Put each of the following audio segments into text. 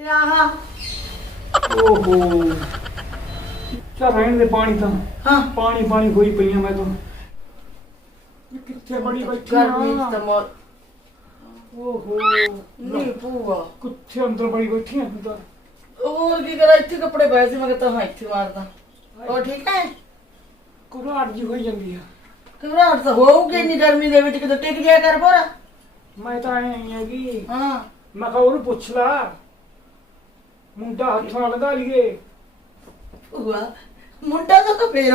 ਤੇ ਆਹ। ਓਹੋ। ਚਾ ਰਹਿਣ ਦੇ ਪਾਣੀ ਤਾਂ। ਹਾਂ। ਪਾਣੀ ਪਾਣੀ ਹੋਈ ਪਈਆਂ ਮੈਂ ਤਾਂ। ਇਹ ਕਿੱਥੇ ਬੜੀ ਬੈਠੀ ਗਰਮੀ ਆ ਚ ਤਾਂ ਮੌ- ਓਹੋ। ਨਹੀਂ ਭੂਆ। ਕਿੱਥੇ ਅੰਦਰ ਬੜੀ ਬੈਠੀ ਆ ਤੂੰ ਤਾਂ। ਹੋਰ ਕੀ ਕਰਾਂ ਇੱਥੇ ਕੱਪੜੇ ਪਏ ਸੀ ਮੈਂ ਕਿਹਾ ਤਾਂ ਇੱਥੇ ਮਾਰਦਾ। ਉਹ ਠੀਕ ਹੈ? ਕੁਰਾੜ ਜੀ ਹੋਈ ਜਾਂਦੀ ਆ। ਘਬਰਾਹਟ ਤਾਂ ਹੋਊਗੀ ਇੰਨੀ ਗਰਮੀ ਦੇ ਵਿੱਚ ਕਿਤੇ ਟਿਕ ਜਾਇਆ ਕਰ ਭੋਰਾ ਮੈਂ ਤਾਂ ਆਇਆ ਹੀ ਹੈਗੀ। ਹਾਂ। ਮੈਂ ਕਿਹਾ ਉਹਨੂੰ ਪੁੱਛ ਲਾ। ਮੁੰਡਾ ਹੱਥ ਨਾਲ ਲਗਾ ਲਈਏ। ਭੂਆ ਮੁੰਡਾ ਤਾਂ ਤਾਂ ਫੇਰ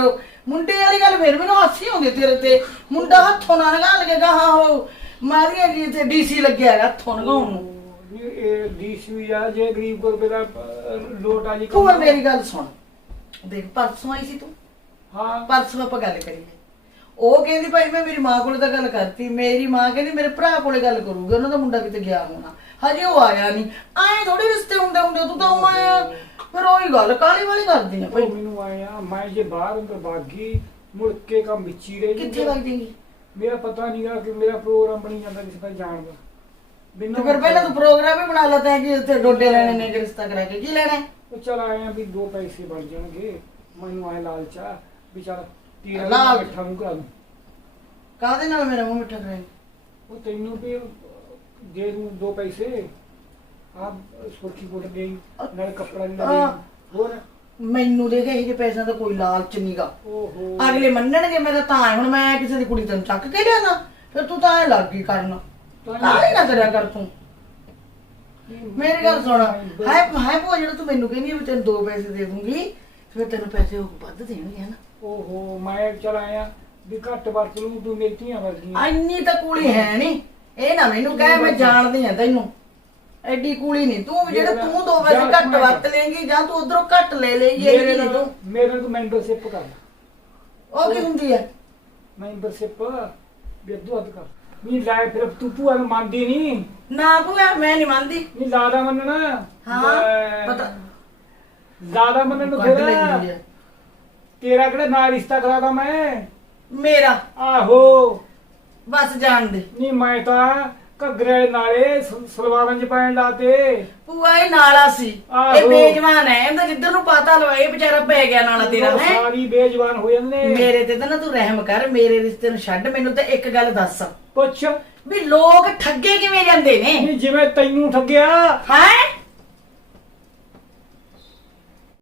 ਮੁੰਡੇ ਵਾਲੀ ਗੱਲ ਫੇਰ ਮੈਨੂੰ ਹਾਸੀ ਆਉਂਦੀ ਤੇਰੇ ਤੇ। ਮੁੰਡਾ ਹੱਥੋਂ ਨਾ ਲਗਾ ਲਗੇਗਾ ਹਾਂ ਉਹ ਮਾਰੀਆਂ ਜੀ ਤੇ ਡੀਸੀ ਲੱਗਿਆ ਹੈਗਾ ਹੱਥੋਂ ਲਗਾਉਣ ਨੂੰ। ਇਹ- ਇਹ ਡੀਸੀ ਆ ਜੇ ਗਰੀਬ ਗੁਰਬੇ ਦਾ ਅਹ, ਲੋਟ ਆ ਜੀ ਭੂਆ ਮੇਰੀ ਗੱਲ ਸੁਣ। ਦੇਖ ਪਰਸੋਂ ਆਈ ਸੀ ਤੂੰ? ਹਾਂ। ਪਰਸੋਂ ਆਪਾਂ ਗੱਲ ਕਰੀਏ। ਉਹ ਕਹਿੰਦੀ ਭਾਈ ਮੈਂ ਮੇਰੀ ਮਾਂ ਕੋਲੇ ਤਾਂ ਗੱਲ ਕਰਤੀ। ਮੇਰੀ ਮਾਂ ਕਹਿੰਦੀ ਮੇਰੇ ਭਰਾ ਕੋਲੇ ਗੱਲ ਕਰੂਗੀ ਉਹਨਾਂ ਦਾ ਮੁੰਡਾ ਕਿਤੇ ਗਿਆ ਹੋਣਾ। ਹਜੇ ਉਹ ਆਇਆ ਨਹੀਂ। ਐਂ ਥੋੜੇ ਰਿਸ਼ਤੇ ਹੁੰਦੇ ਹੁੰਦੇ ਤੂੰ ਤਾਂ ਉਹ ਆਇਆ। ਫਿਰ ਉਹੀ ਗੱਲ ਕਾਲੀ ਵਾਲੀ ਕਰਦੀ ਆ ਉਹ ਭਾਈ ਮੈਨੂੰ ਆਇਆ ਮੈਂ ਜੇ ਬਾਹਰ ਅੰਦਰ ਬਾਗੀ ਮੁੜ ਕੇ ਕੰਮ ਵਿੱਚ ਹੀ ਰਹਿ ਕਿੱਥੇ। ਵਗ ਦੇਂਗੀ ਮੇਰਾ ਪਤਾ ਨਹੀਂਗਾ ਕਿ ਮੇਰਾ ਪ੍ਰੋਗਰਾਮ ਬਣੀ ਜਾਂਦਾ ਕਿਸੇ ਦਾ ਜਾਣ ਦਾ। ਤੇ ਬਿਨਾਂ ਫਿਰ ਪਹਿਲਾਂ ਤੂੰ ਪ੍ਰੋਗਰਾਮ ਹੀ ਬਣਾ ਲੈਤਾ ਕਿ ਉੱਥੇ ਡੋਡੇ ਲੈਣੇ ਨੇ ਕਿ ਰਿਸ਼ਤਾ ਕਰਾ ਕੇ। ਕੀ ਲੈਣਾ? ਉਹ ਚਲ ਆਏ ਆ ਵੀ ਦੋ ਪੈਸੇ ਬਣ ਜਾਣਗੇ। ਮੈਨੂੰ ਆਏ ਲਾਲਚਾ ਵੀ ਚਲ ਤੀਰਾ ਲਾਲ। ਬੈਠਾ ਨੂੰ ਕਰਾ ਦੂੰ। ਕਾਹਦੇ ਨਾਲ ਮੇਰਾ ਮੂੰਹ ਮਿੱਠਾ ਕਰਾਏ ਉਹ ਤੈਨੂੰ ਵੀ ਦੇ ਦੂੰ ਦੋ ਪੈਸੇ ਆ ਸੁਰਖੀ ਕੋਟ ਦੇ ਨਾਲ ਕੱਪੜਾ ਨਹੀਂ ਹਾਂ। ਦੇ ਹੋਰ ਮੈਨੂੰ ਦੇਖ ਇਹ ਜੇ ਪੈਸਿਆਂ ਦਾ ਕੋਈ ਲਾਲਚ ਨਹੀਂਗਾ ਓਹੋ ਅਗਲੇ ਮੰਨਣਗੇ ਮੈਂ ਤਾਂ ਤਾਂ। ਹੁਣ ਮੈਂ ਕਿਸੇ ਦੀ ਕੁੜੀ ਤੈਨੂੰ ਚੱਕ ਕੇ ਲਿਆਣਾ ਫਿਰ ਤੂੰ ਤਾਂ ਐ ਲੱਗ ਗਈ ਕਰਨ ਕਾਹਲੀ ਨਾ ਕਰਿਆ ਕਰ ਤੂੰ ਮੇਰੀ ਗੱਲ ਸੁਣ ਹਾਏ ਹਾਏ ਭੂਆ ਜਿਹੜਾ ਤੂੰ ਮੈਨੂੰ ਕਹਿੰਦੀ ਆ ਵੀ ਤੈਨੂੰ ਦੋ ਪੈਸੇ ਦੇ ਦੂੰਗੀ ਫਿਰ ਤੈਨੂੰ ਪੈਸੇ ਉਹ ਵੱਧ ਦੇਣਗੇ ਹਨਾ ਓਹੋ ਮੈਂ ਚਲ ਆਇਆ ਵੀ ਘੱਟ ਵਰਤ ਲੂੰ ਤੂੰ ਮੇਰੀ ਧੀਆਂ ਵਰਗੀਆਂ ਇੰਨੀ ਤਾਂ ਕੂਲੀ ਹੈ ਨਹੀਂ ਇਹ ਨਾ ਮੈਨੂੰ ਕਹਿ ਮੈਂ ਜਾਣਦੀ ਆ ਤੈਨੂੰ। ਐਡੀ ਕੂਲੀ ਨਹੀਂ ਤੂੰ ਵੀ ਜਿਹੜੇ ਤੂੰ ਦੋ ਪੈਸੇ ਘੱਟ ਵਰਤ ਲੇਂਗੀ ਜਾਂ ਤੂੰ ਉਧਰੋਂ ਘੱਟ ਲੈ ਲੇਂਗੀ ਇਹ ਮੇਰੇ ਨਹੀਂ ਨਾਲ ਤੂੰ ਮੇਰੇ ਤੂੰ ਮੈਂਬਰਸ਼ਿਪ ਕਰ। ਉਹ ਕੀ ਹੁੰਦੀ ਹੈ ਮੈਂਬਰਸ਼ਿਪ ਅੱਧ ਕਰ। ਨਹੀਂ ਲੈ ਫਿਰ ਤੂੰ ਭੂਆ ਨੂੰ ਮੰਨਦੀ ਨਹੀਂ ਨਾ ਭੂਆ ਮੈਂ ਨਹੀਂ ਮੰਨਦੀ। ਨਹੀਂ ਲਾਦਾ ਮੰਨਣਾ? ਹਾਂ, ਲੈ। ਪਤਾ- ਲਾਦਾ ਮੰਨਣ ਨੂੰ ਕੱਢ ਫਿਰ? ਲੈਂਦੀ ਤੇਰਾ ਕਿਹੜਾ ਨਾਲ ਰਿਸ਼ਤਾ ਕਰਾਦਾ ਮੈਂ? ਮੇਰਾ। ਆਹੋ। ਬਸ ਜਾਣ ਦੇ। ਨਹੀਂ ਮੈਂ ਤਾਂ ਘੱਗਰੇ ਨਾਲੇ ਸ- ਸਲਵਾਰਾਂ ਚ ਪੈਣ ਲਾਤੇ ਭੂਆ ਇਹ ਨਾਲਾ ਸੀ। ਇਹ ਆਹੋ। ਬੇਜਵਾਨ ਹੈ। ਇਹਦਾ ਜਿੱਧਰ ਨੂੰ ਪਤਾ ਲਵਾ ਇਹ ਵਿਚਾਰਾ ਪੈ ਗਿਆ ਨਾਲਾ ਤੇਰਾ ਹੈ? ਸਾਰੀ ਬੇਜਵਾਨ ਹੋ ਜਾਂਦੇ ਮੇਰੇ ਤੇ ਤਾਂ ਨਾ ਤੂੰ ਰਹਿਮ ਕਰ ਮੇਰੇ ਰਿਸ਼ਤੇ ਨੂੰ ਛੱਡ। ਮੈਨੂੰ ਤਾਂ ਇੱਕ ਗੱਲ ਦੱਸ। ਪੁੱਛ। ਵੀ ਲੋਕ ਠੱਗੇ ਕਿਵੇਂ ਜਾਂਦੇ ਨੇ? ਨਹੀਂ ਜਿਵੇਂ ਤੈਨੂੰ ਠੱਗਿਆ। ਹੈ?